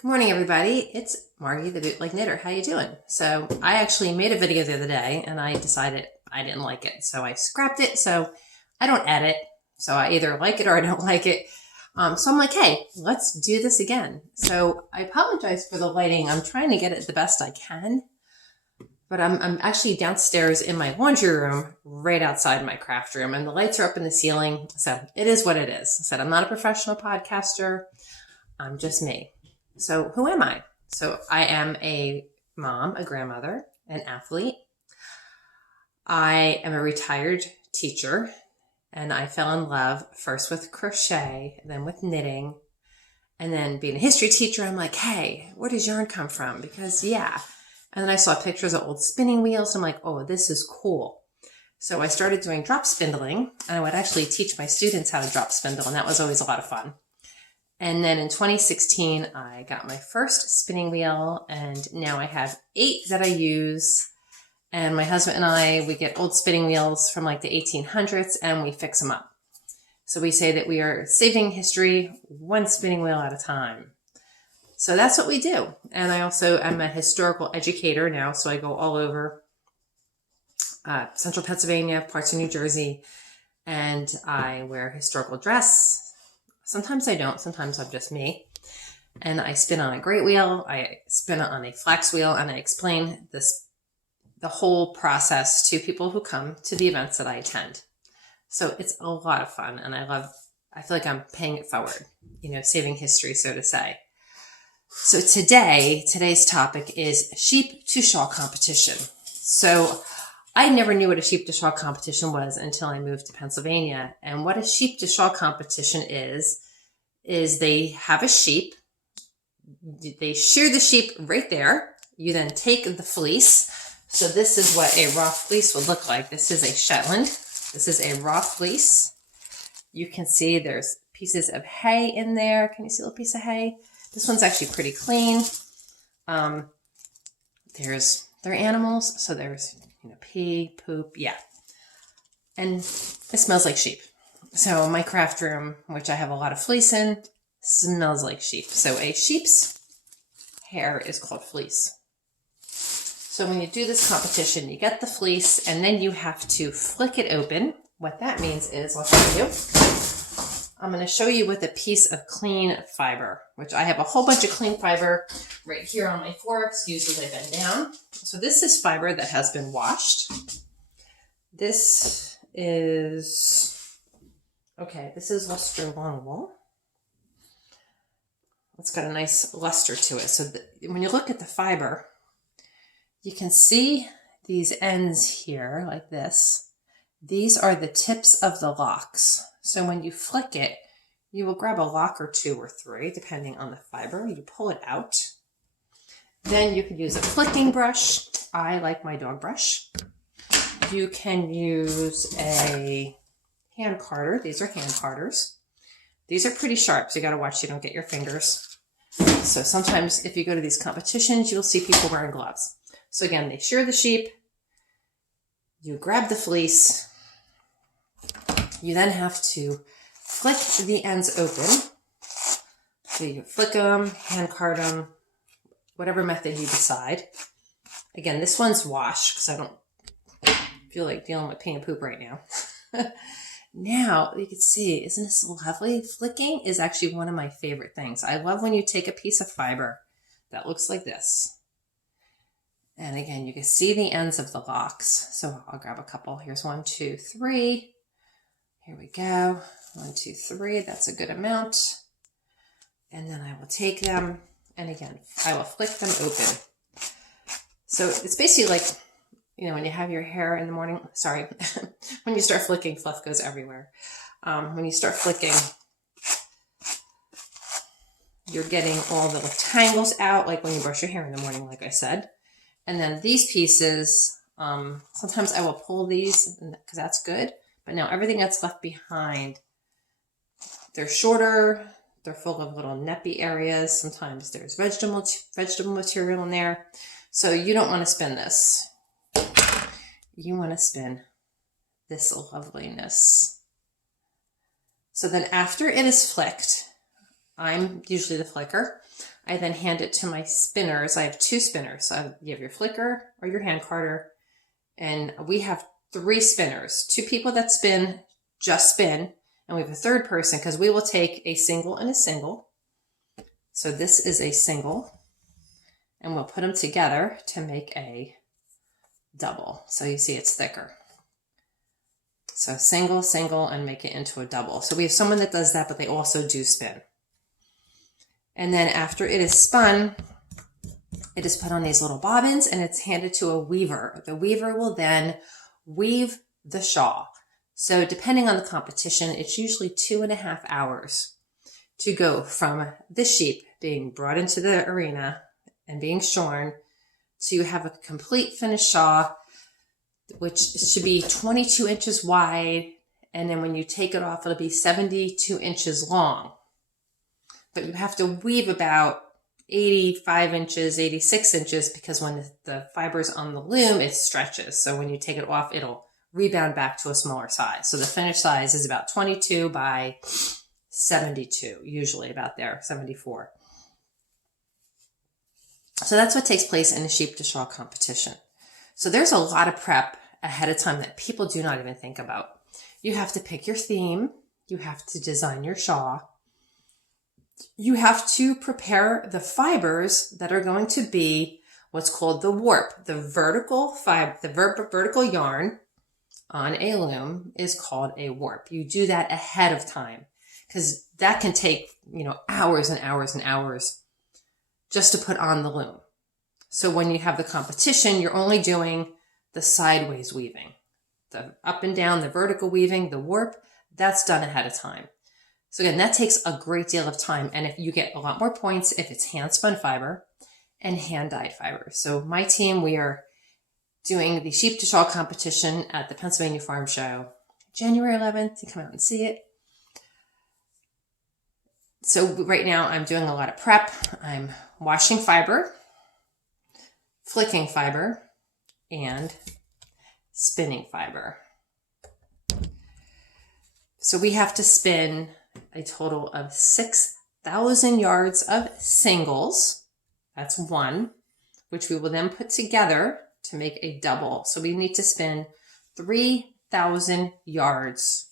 Good morning, everybody. It's Margie, the Bootleg Knitter. How you doing? So I actually made a video the other day, and I decided I didn't like it, so I scrapped it. So I don't edit, so I either like it or I don't like it. So I'm like, hey, let's do this again. So I apologize for the lighting. I'm trying to get it the best I can, but I'm actually downstairs in my laundry room, right outside my craft room, and the lights are up in the ceiling. So it is what it is. I said I'm not a professional podcaster. I'm just me. So who am I? So I am a mom, a grandmother, an athlete. I am a retired teacher, and I fell in love first with crochet, then with knitting, and then being a history teacher. I'm like, hey, where does yarn come from? Because yeah. And then I saw pictures of old spinning wheels. And I'm like, oh, this is cool. So I started doing drop spindling, and I would actually teach my students how to drop spindle, and that was always a lot of fun. And then in 2016, I got my first spinning wheel, and now I have 8 that I use. And my husband and I, we get old spinning wheels from like the 1800s and we fix them up. So we say that we are saving history one spinning wheel at a time. So that's what we do. And I also am a historical educator now, so I go all over central Pennsylvania, parts of New Jersey, and I wear historical dress. Sometimes I don't, sometimes I'm just me. And I spin on a great wheel, I spin on a flax wheel, and I explain the whole process to people who come to the events that I attend. So it's a lot of fun, and I feel like I'm paying it forward, saving history, so to say. So today's topic is sheep to shawl competition. So I never knew what a sheep to shawl competition was until I moved to Pennsylvania. And what a sheep to shawl competition is they have a sheep, they shear the sheep right there. You then take the fleece. So this is what a raw fleece would look like. This is a Shetland. This is a raw fleece. You can see there's pieces of hay in there. Can you see a little piece of hay? This one's actually pretty clean. They're animals, so there's pee, poop, yeah. And it smells like sheep. So my craft room, which I have a lot of fleece in, smells like sheep. So a sheep's hair is called fleece. So when you do this competition, you get the fleece and then you have to flick it open. What that means is, I'll show you. I'm going to show you with a piece of clean fiber, which I have a whole bunch of clean fiber right here on my floor. Excuse as I bend down. So this is fiber that has been washed. This is luster long wool. It's got a nice luster to it. So when you look at the fiber, you can see these ends here like this. These are the tips of the locks. So when you flick it, you will grab a lock or 2 or 3, depending on the fiber. You pull it out. Then you can use a flicking brush. I like my dog brush. You can use a hand carder. These are hand carders. These are pretty sharp, so you got to watch you don't get your fingers. So sometimes if you go to these competitions, you'll see people wearing gloves. So again, they shear the sheep. You grab the fleece. You then have to flick the ends open. So you flick them, hand card them, whatever method you decide. Again, this one's wash because I don't feel like dealing with pee and poop right now. Now, you can see, isn't this lovely? Flicking is actually one of my favorite things. I love when you take a piece of fiber that looks like this. And again, you can see the ends of the locks. So I'll grab a couple. Here's 1, 2, 3. Here we go. 1, 2, 3. That's a good amount. And then I will take them, and again, I will flick them open. So it's basically like, when you have your hair in the morning, when you start flicking, fluff goes everywhere. When you start flicking, you're getting all the tangles out, like when you brush your hair in the morning, like I said. And then these pieces, sometimes I will pull these because that's good. But now everything that's left behind, they're shorter. They're full of little neppy areas. Sometimes there's vegetable material in there. So you don't want to spin this. You want to spin this loveliness. So then after it is flicked, I'm usually the flicker. I then hand it to my spinners. I have 2 spinners. So you have your flicker or your hand carder. And we have 3 spinners, 2 people that spin, just spin. And we have a third person because we will take a single and a single. So this is a single. And we'll put them together to make a double. So you see it's thicker. So single, single, and make it into a double. So we have someone that does that, but they also do spin. And then after it is spun, it is put on these little bobbins and it's handed to a weaver. The weaver will then weave the shawl. So depending on the competition, it's usually 2.5 hours to go from the sheep being brought into the arena and being shorn to have a complete finished shawl, which should be 22 inches wide. And then when you take it off, it'll be 72 inches long. But you have to weave about 85 inches, 86 inches, because when the fiber's on the loom, it stretches. So when you take it off, it'll rebound back to a smaller size. So the finished size is about 22 by 72, usually about there, 74. So that's what takes place in a sheep to shawl competition. So there's a lot of prep ahead of time that people do not even think about. You have to pick your theme. You have to design your shawl. You have to prepare the fibers that are going to be what's called the warp. The vertical vertical yarn on a loom is called a warp. You do that ahead of time because that can take, hours and hours and hours just to put on the loom. So when you have the competition, you're only doing the sideways weaving. The up and down, the vertical weaving, the warp, that's done ahead of time. So again, that takes a great deal of time. And if you get a lot more points if it's hand spun fiber and hand dyed fiber. So my team, we are doing the sheep to shawl competition at the Pennsylvania Farm Show, January 11th. You come out and see it. So right now I'm doing a lot of prep. I'm washing fiber, flicking fiber, and spinning fiber. So we have to spin a total of 6,000 yards of singles. That's one, which we will then put together to make a double. So we need to spin 3,000 yards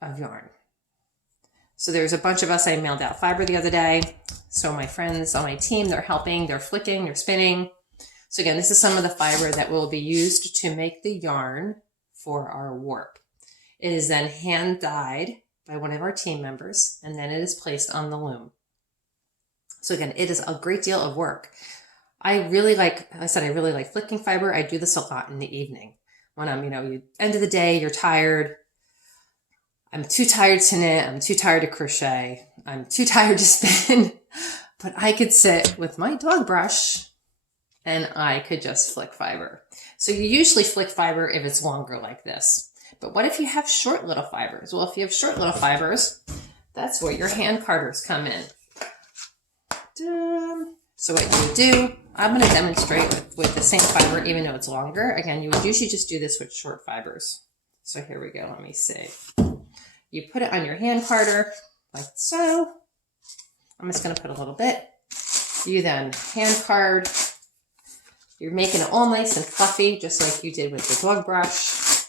of yarn. So there's a bunch of us. I mailed out fiber the other day. So my friends on my team, they're helping, they're flicking, they're spinning. So again, this is some of the fiber that will be used to make the yarn for our warp. It is then hand dyed by one of our team members, and then it is placed on the loom. So again, it is a great deal of work. I really like flicking fiber. I do this a lot in the evening when I'm, end of the day, you're tired. I'm too tired to knit. I'm too tired to crochet. I'm too tired to spin, but I could sit with my dog brush and I could just flick fiber. So you usually flick fiber if it's longer like this. But what if you have short little fibers? Well, if you have short little fibers, that's where your hand carders come in. So what you would do, I'm going to demonstrate with the same fiber, even though it's longer. Again, you would usually just do this with short fibers. So here we go. Let me see. You put it on your hand carder like so. I'm just going to put a little bit. You then hand card. You're making it all nice and fluffy, just like you did with the dog brush.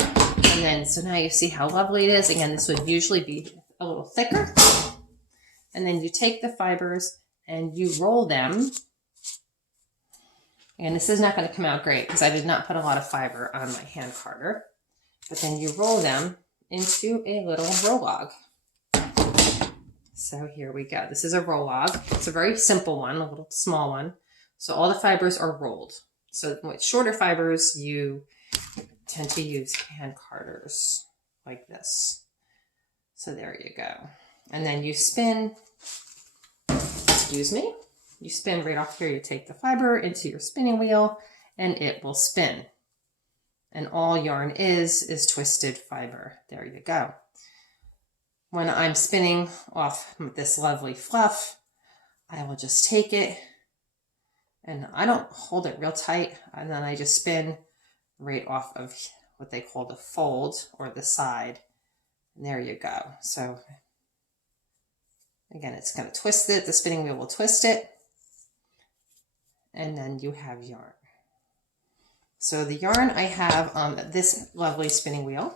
And then, so now you see how lovely it is. Again, this would usually be a little thicker. And then you take the fibers and you roll them. And this is not going to come out great because I did not put a lot of fiber on my hand carder. But then you roll them into a little roll log. So here we go. This is a roll log. It's a very simple one, a little small one. So all the fibers are rolled. So with shorter fibers, you tend to use hand carders like this. So there you go. And then you spin, you spin right off here. You take the fiber into your spinning wheel and it will spin. And all yarn is twisted fiber. There you go. When I'm spinning off this lovely fluff, I will just take it and I don't hold it real tight. And then I just spin right off of what they call the fold or the side. And there you go. So Again, it's going to twist it. The spinning wheel will twist it. And then you have yarn. So the yarn I have on this lovely spinning wheel.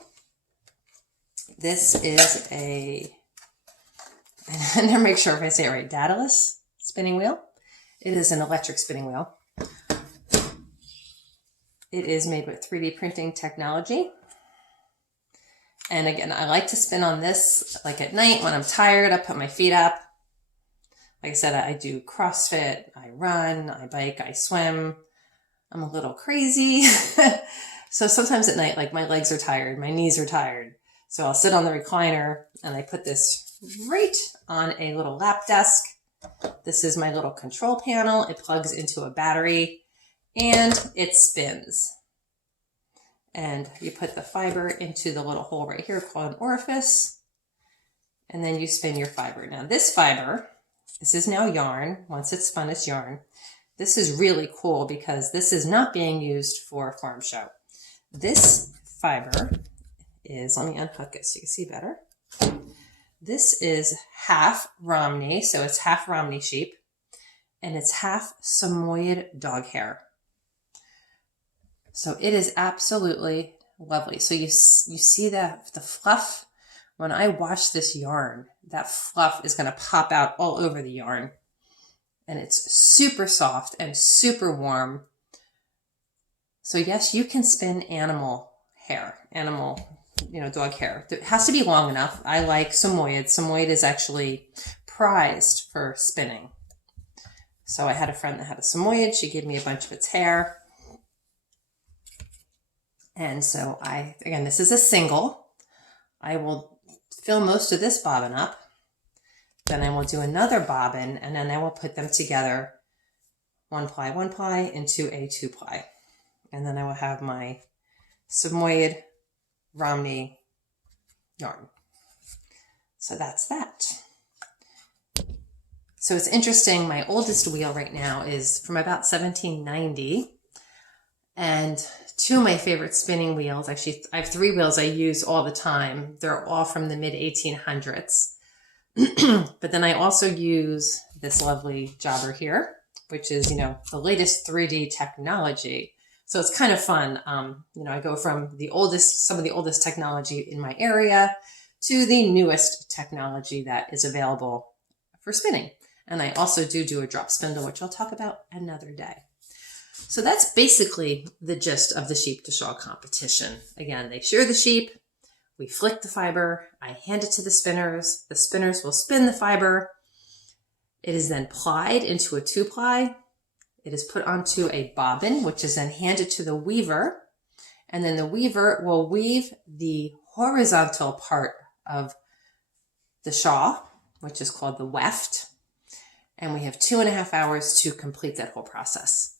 This is a, I never make sure if I say it right, Daedalus spinning wheel. It is an electric spinning wheel. It is made with 3D printing technology. And again, I like to spin on this like at night when I'm tired. I put my feet up. Like I said, I do CrossFit, I run, I bike, I swim. I'm a little crazy. So sometimes at night, like my legs are tired, my knees are tired. So I'll sit on the recliner and I put this right on a little lap desk. This is my little control panel. It plugs into a battery and it spins. And you put the fiber into the little hole right here called an orifice. And then you spin your fiber. Now this fiber, this is now yarn. Once it's spun, it's yarn. This is really cool because this is not being used for a farm show. This fiber is, let me unhook it so you can see better. This is half Romney, so it's half Romney sheep, and it's half Samoyed dog hair. So it is absolutely lovely. So you see the fluff. When I wash this yarn, that fluff is going to pop out all over the yarn. And it's super soft and super warm. So yes, you can spin animal hair, dog hair. It has to be long enough. I like Samoyed. Samoyed is actually prized for spinning. So I had a friend that had a Samoyed. She gave me a bunch of its hair. And so again, this is a single. I will fill most of this bobbin up. Then I will do another bobbin, and then I will put them together, one ply into a 2-ply. And then I will have my Samoyed Romney yarn. So that's that. So it's interesting, my oldest wheel right now is from about 1790. And two of my favorite spinning wheels, actually I have 3 wheels I use all the time. They're all from the mid 1800s. But then I also use this lovely jobber here, which is, the latest 3D technology. So it's kind of fun. I go from some of the oldest technology in my area to the newest technology that is available for spinning. And I also do a drop spindle, which I'll talk about another day. So that's basically the gist of the sheep to shawl competition. Again, they shear the sheep. We flick the fiber, I hand it to the spinners will spin the fiber. It is then plied into a 2-ply. It is put onto a bobbin, which is then handed to the weaver. And then the weaver will weave the horizontal part of the shawl, which is called the weft. And we have 2.5 hours to complete that whole process.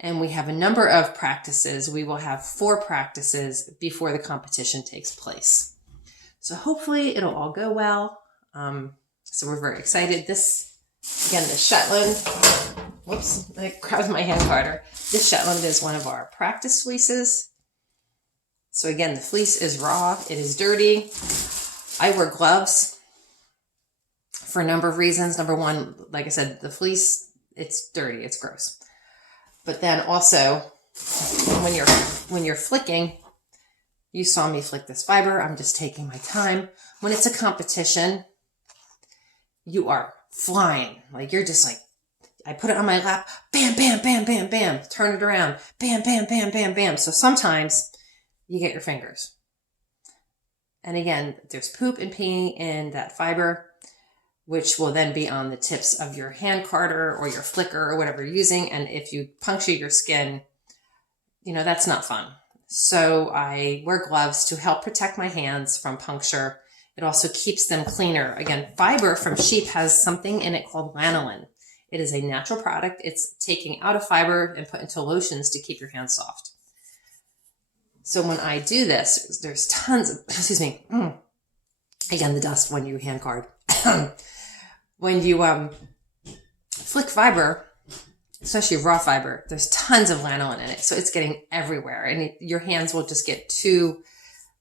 And we have a number of practices. We will have 4 practices before the competition takes place. So hopefully it'll all go well. So we're very excited. This, again, the Shetland, whoops, I grabbed my hand harder. This Shetland is one of our practice fleeces. So again, the fleece is raw. It is dirty. I wear gloves for a number of reasons. Number one, like I said, the fleece, it's dirty, it's gross. But then also, when you're flicking, you saw me flick this fiber. I'm just taking my time. When it's a competition, you are flying. Like you're just like, I put it on my lap, bam, bam, bam, bam, bam, turn it around, bam, bam, bam, bam, bam. So sometimes you get your fingers. And again, there's poop and pee in that fiber, which will then be on the tips of your hand carder or your flicker or whatever you're using. And if you puncture your skin, that's not fun. So I wear gloves to help protect my hands from puncture. It also keeps them cleaner. Again, fiber from sheep has something in it called lanolin. It is a natural product. It's taking out a fiber and put into lotions to keep your hands soft. So when I do this, there's tons of, again, the dust when you hand card. When you flick fiber, especially raw fiber, there's tons of lanolin in it. So it's getting everywhere and your hands will just get too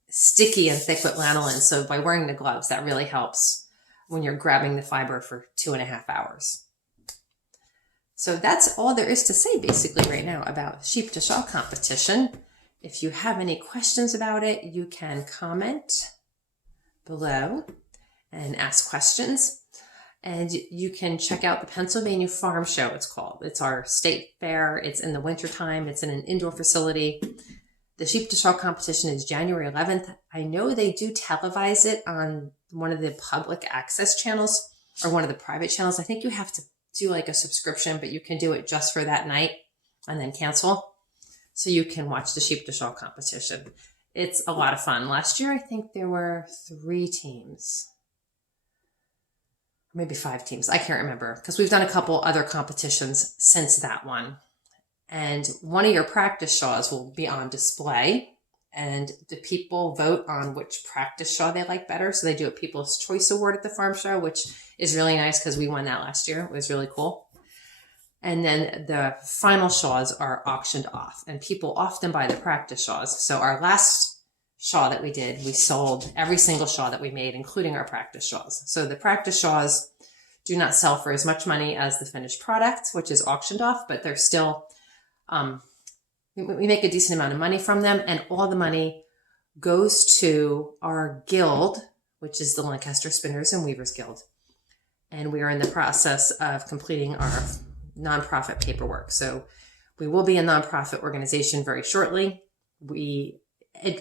sticky and thick with lanolin. So by wearing the gloves, that really helps. when you're grabbing the fiber for 2.5 hours. So that's all there is to say basically right now about sheep to shawl competition. If you have any questions about it, you can comment below and ask questions. And you can check out the Pennsylvania Farm Show, it's called. It's our state fair. It's in the wintertime. It's in an indoor facility. The sheep to shawl competition is January 11th. I know they do televise it on one of the public access channels or one of the private channels. I think you have to do like a subscription, but you can do it just for that night and then cancel. So you can watch the sheep to shawl competition. It's a lot of fun. Last year, I think there were 3 teams. Maybe 5 teams. I can't remember because we've done a couple other competitions since that one. And one of your practice shawls will be on display and the people vote on which practice shawl they like better. So they do a People's Choice Award at the farm show, which is really nice because we won that last year. It was really cool. And then the final shawls are auctioned off and people often buy the practice shawls. So our last shawl that we did, we sold every single shawl that we made, including our practice shawls. So the practice shawls do not sell for as much money as the finished product, which is auctioned off, but they're still, we make a decent amount of money from them, and all the money goes to our guild, which is the Lancaster Spinners and Weavers Guild. And we are in the process of completing our nonprofit paperwork. So we will be a nonprofit organization very shortly.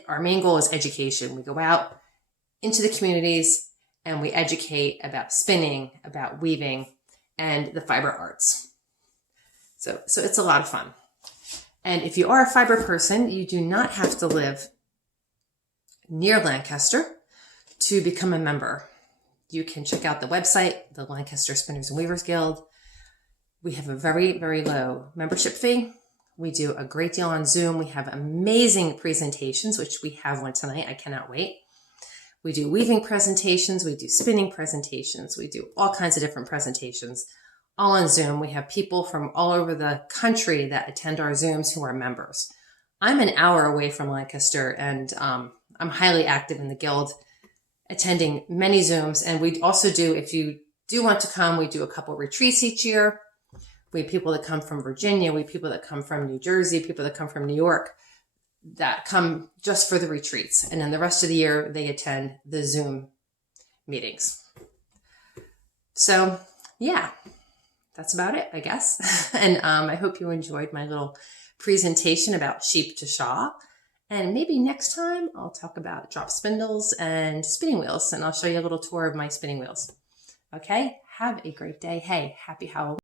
Our main goal is education. We go out into the communities and we educate about spinning, about weaving, and the fiber arts. So it's a lot of fun. And if you are a fiber person, you do not have to live near Lancaster to become a member. You can check out the website, the Lancaster Spinners and Weavers Guild. We have a very, very low membership fee. We do a great deal on Zoom. We have amazing presentations, which we have one tonight. I cannot wait. We do weaving presentations. We do spinning presentations. We do all kinds of different presentations, all on Zoom. We have people from all over the country that attend our Zooms who are members. I'm an hour away from Lancaster, and I'm highly active in the guild, attending many Zooms. And we also do, if you do want to come, we do a couple retreats each year. We have people that come from Virginia. We have people that come from New Jersey, people that come from New York that come just for the retreats. And then the rest of the year, they attend the Zoom meetings. So yeah, that's about it, I guess. And I hope you enjoyed my little presentation about sheep to shawl. And maybe next time I'll talk about drop spindles and spinning wheels, and I'll show you a little tour of my spinning wheels. Okay, have a great day. Hey, happy Halloween.